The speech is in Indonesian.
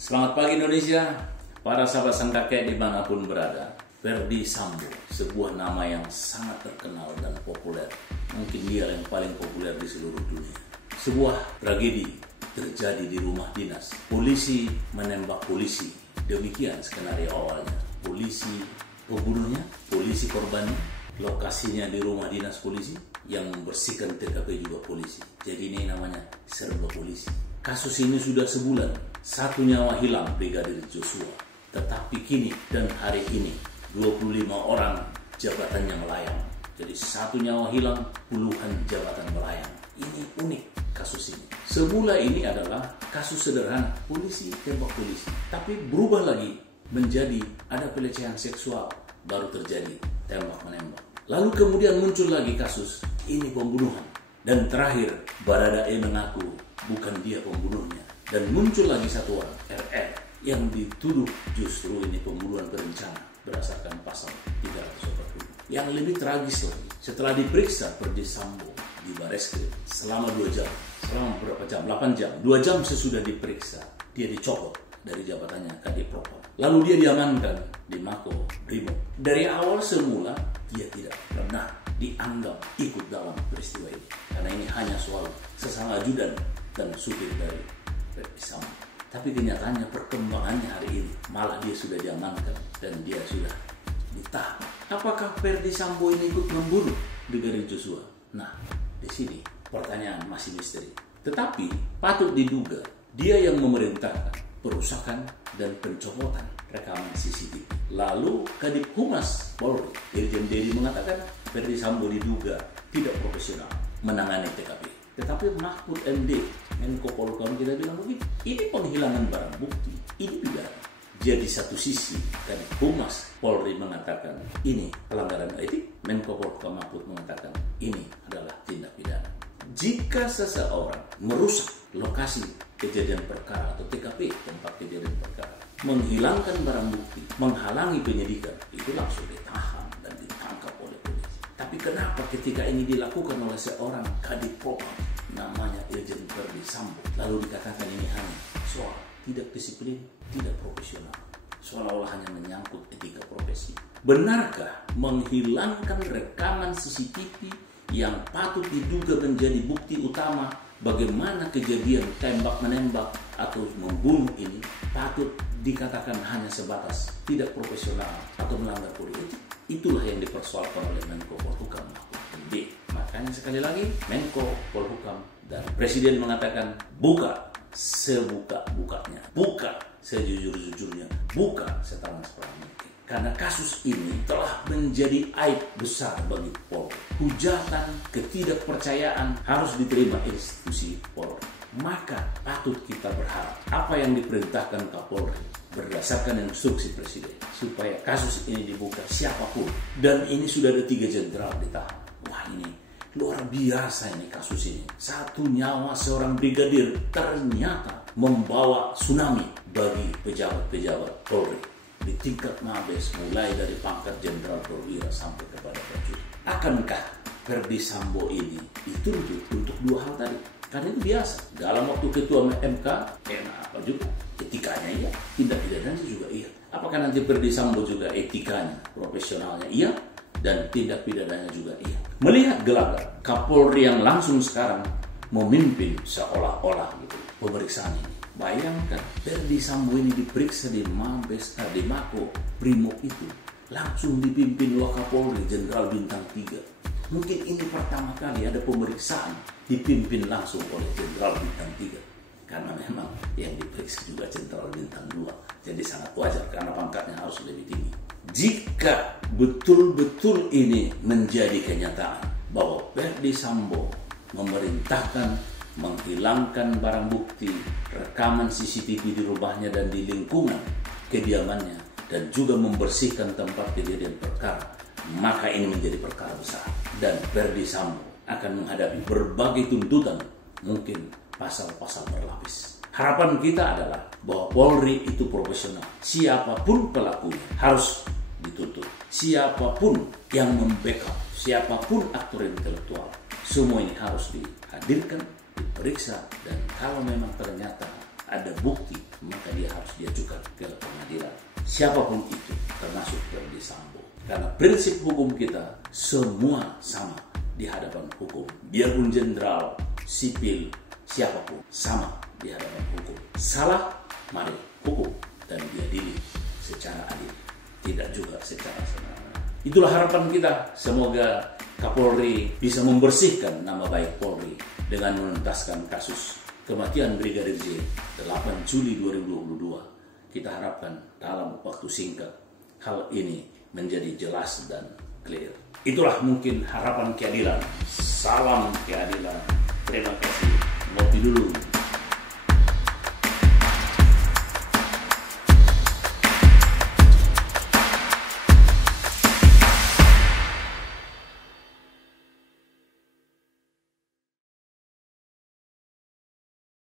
Selamat pagi Indonesia, para sahabat sang kakek dimanapun berada. Ferdy Sambo, sebuah nama yang sangat terkenal dan populer. Mungkin dia yang paling populer di seluruh dunia. Sebuah tragedi terjadi di rumah dinas. Polisi menembak polisi. Demikian skenario awalnya. Polisi pembunuhnya, polisi korbannya, lokasinya di rumah dinas polisi, yang membersihkan TKP juga polisi. Jadi ini namanya serba polisi. Kasus ini sudah sebulan, satu nyawa hilang Brigadir Joshua. Tetapi kini dan hari ini 25 orang jabatannya melayang. Jadi satu nyawa hilang, puluhan jabatan melayang. Ini unik kasus ini. Semula ini adalah kasus sederhana, polisi tembak polisi. Tapi berubah lagi menjadi ada pelecehan seksual, baru terjadi tembak-menembak. Lalu kemudian muncul lagi kasus, ini pembunuhan. Dan terakhir, Baradae mengaku bukan dia pembunuhnya. Dan muncul lagi satu orang, RR, yang dituduh justru ini pembunuhan berencana berdasarkan pasal 340. Yang lebih tragis lagi, setelah diperiksa Ferdy Sambo di Bareskrim selama 2 jam, selama berapa jam? 8 jam. 2 jam sesudah diperiksa, dia dicopot dari jabatannya Kadipropam. Lalu dia diamankan di Mako Brimob. Dari awal semula dia tidak pernah dianggap ikut dalam peristiwa ini, karena ini hanya soal sesama ajudan dan supir dari Ferdy Sambo. Tapi kenyataannya perkembangannya hari ini malah dia sudah diamankan dan dia sudah ditahan. Apakah Ferdy Sambo ini ikut membunuh Brigadir Joshua? Nah, di sini pertanyaan masih misteri. Tetapi patut diduga dia yang memerintahkan perusakan dan pencopotan rekaman CCTV. Lalu Kadip Humas Polri, Irjen Dedi mengatakan Ferdy Sambo diduga tidak profesional menangani TKP. Tetapi Mahfud MD, Menko Polhukam, kita bilang begini, ini penghilangan barang bukti, ini pidana. Jadi satu sisi Kadip Humas Polri mengatakan ini pelanggaran etik, Menko Polhukam Mahfud mengatakan ini adalah tindak pidana. Jika seseorang merusak lokasi kejadian perkara atau TKP tempat kejadian perkara, menghilangkan barang bukti, menghalangi penyidikan, itu langsung ditahan dan ditangkap oleh polisi. Tapi kenapa ketika ini dilakukan oleh seorang Kadipropam namanya Irjen Ferdy Sambo, lalu dikatakan ini hanya soal tidak disiplin, tidak profesional, seolah-olah hanya menyangkut etika profesi? Benarkah menghilangkan rekaman CCTV yang patut diduga menjadi bukti utama bagaimana kejadian tembak-menembak atau membunuh ini patut dikatakan hanya sebatas tidak profesional atau melanggar kode etik? Itulah yang dipersoalkan oleh Menko Polhukam Mahfud MD. Makanya sekali lagi Menko Polhukam dan Presiden mengatakan buka sebuka-bukanya, buka sejujur-jujurnya, buka seterang-terang mungkin. Karena kasus ini telah menjadi aib besar bagi Polri. Hujatan ketidakpercayaan harus diterima institusi Polri. Maka patut kita berharap apa yang diperintahkan Kapolri berdasarkan instruksi Presiden supaya kasus ini dibuka siapapun. Dan ini sudah ada 3 jenderal ditahan. Wah, ini luar biasa ini kasus ini. Satu nyawa seorang brigadir ternyata membawa tsunami bagi pejabat-pejabat Polri di tingkat Mabes, mulai dari pangkat jenderal perwira sampai kepada prajurit. Akankah Ferdy Sambo ini dituntut untuk 2 hal tadi? Karena itu biasa. Dalam waktu ketua MK, apa juga? Etikanya iya, tindak pidananya juga iya. Apakah nanti Ferdy Sambo juga etikanya, profesionalnya iya, dan tindak pidananya juga iya? Melihat gelagat Kapolri yang langsung sekarang memimpin seolah-olah gitu pemeriksaan ini. Bayangkan Ferdy Sambo ini diperiksa di Mabes, di Mako Brimob itu langsung dipimpin Wakapolri Jenderal Bintang 3. Mungkin ini pertama kali ada pemeriksaan dipimpin langsung oleh Jenderal Bintang 3. Karena memang yang diperiksa juga Jenderal Bintang 2. Jadi sangat wajar karena pangkatnya harus lebih tinggi. Jika betul-betul ini menjadi kenyataan bahwa Ferdy Sambo memerintahkan menghilangkan barang bukti, rekaman CCTV di rumahnya dan di lingkungan kediamannya, dan juga membersihkan tempat kejadian perkara, maka ini menjadi perkara besar. Dan Ferdy Sambo akan menghadapi berbagai tuntutan, mungkin pasal-pasal berlapis. Harapan kita adalah bahwa Polri itu profesional. Siapapun pelakunya harus dituntut. Siapapun yang membackup, siapapun aktor intelektual, semua ini harus dihadirkan, diperiksa, dan kalau memang ternyata ada bukti, maka dia harus diajukan ke pengadilan. Siapapun itu, termasuk Verdi Sambo. Karena prinsip hukum kita, semua sama di hadapan hukum. Biarpun jenderal, sipil, siapapun, sama di hadapan hukum. Salah, mari hukum dan diadili secara adil, tidak juga secara semena-mena. Itulah harapan kita. Semoga Kapolri bisa membersihkan nama baik Polri dengan menuntaskan kasus kematian Brigadir J 8 Juli 2022. Kita harapkan dalam waktu singkat hal ini menjadi jelas dan clear. Itulah mungkin harapan keadilan. Salam keadilan. Terima kasih. Ngopi dulu.